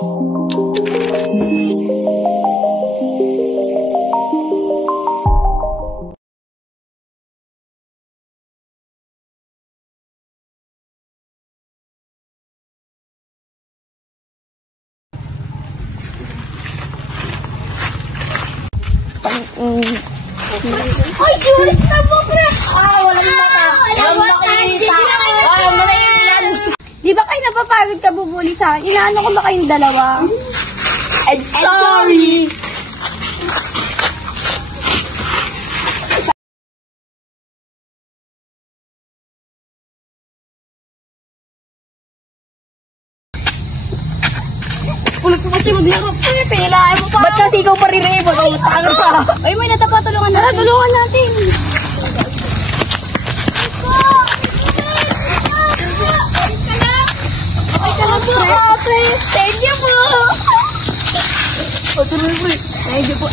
Ay, Jules na po, pre! Walang mata! Walang makikita! Malayan! Di ba kayo napapagod ka bubuli sa akin? Inaano ko ba kayong dalawa? And sorry! Ulit mo kasi maglaro. Pinilaan mo pa! Ba't kasi ikaw paririb? Ano pa? Ay, may natapa, tulungan natin. Tulungan natin. Thank you po! Tuloy po. Thank you po.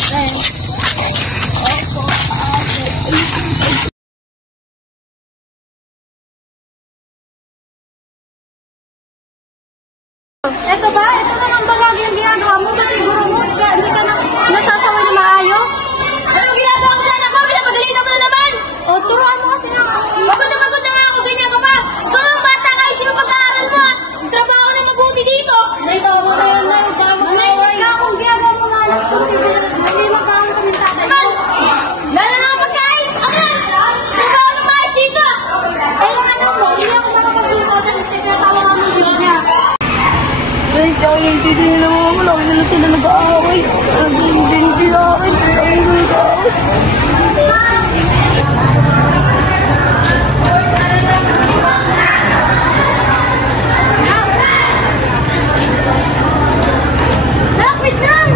Eto ba? Ito naman ba lagi yung ginagawa mo? Ba't siguro mo? Hindi ka nasasaway na maayos? Anong ginagawa ko sana? Pinapadalitan mo na naman! O, turuan mo kasi naman. Pagod na ako, ganyan ka pa! Ikaw naman bata ka, isip mo pag-aaral mo ha! Trabaho na mabuti dito! May tama na yan na. Tama na yan. Ikaw kung ginagawa mo maayos kung siguro hindi magkakaroon kami sa atin. Naman! Lalo na ang pagkain! Ano? Trabaho na maayos dito! Eh, yung anak mo, hindi ako makapag-dito kasi tinatawa ka ng gina niya. Ay, tsaka yung tito niya naman ako. Laki na lang sila nag-aaway. Hindi na akin. Ay, nag-aaway. Lapit lang!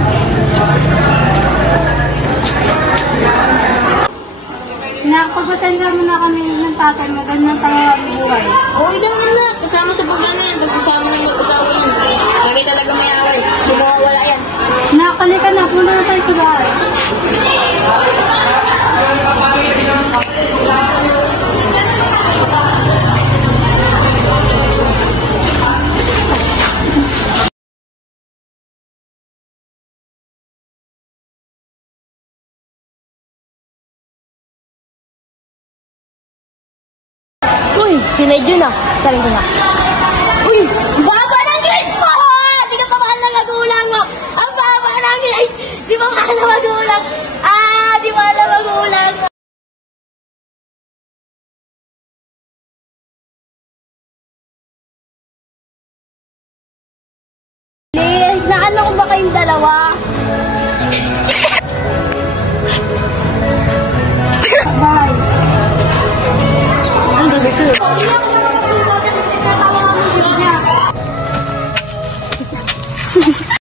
Nakapagpasensya mo na kami ng tatay mo. Ganyan tayo buhay. Okay lang yun na. Kasama sa pagdanan. Pagsasama ng mag-asawa yun. Lagi talaga may away. Hindi mawawala yan. Nakalika na. Punta na tayo sa bahay. Uy, si Medyo na. Sabi ko na. Uy, ang baba ng grades mo! Di ka pa mahal na magulang mo! Ang baba ng grades! Di pa mahal na magulang! Di mahal na magulang! Please, naano ko ba kayong dalawa?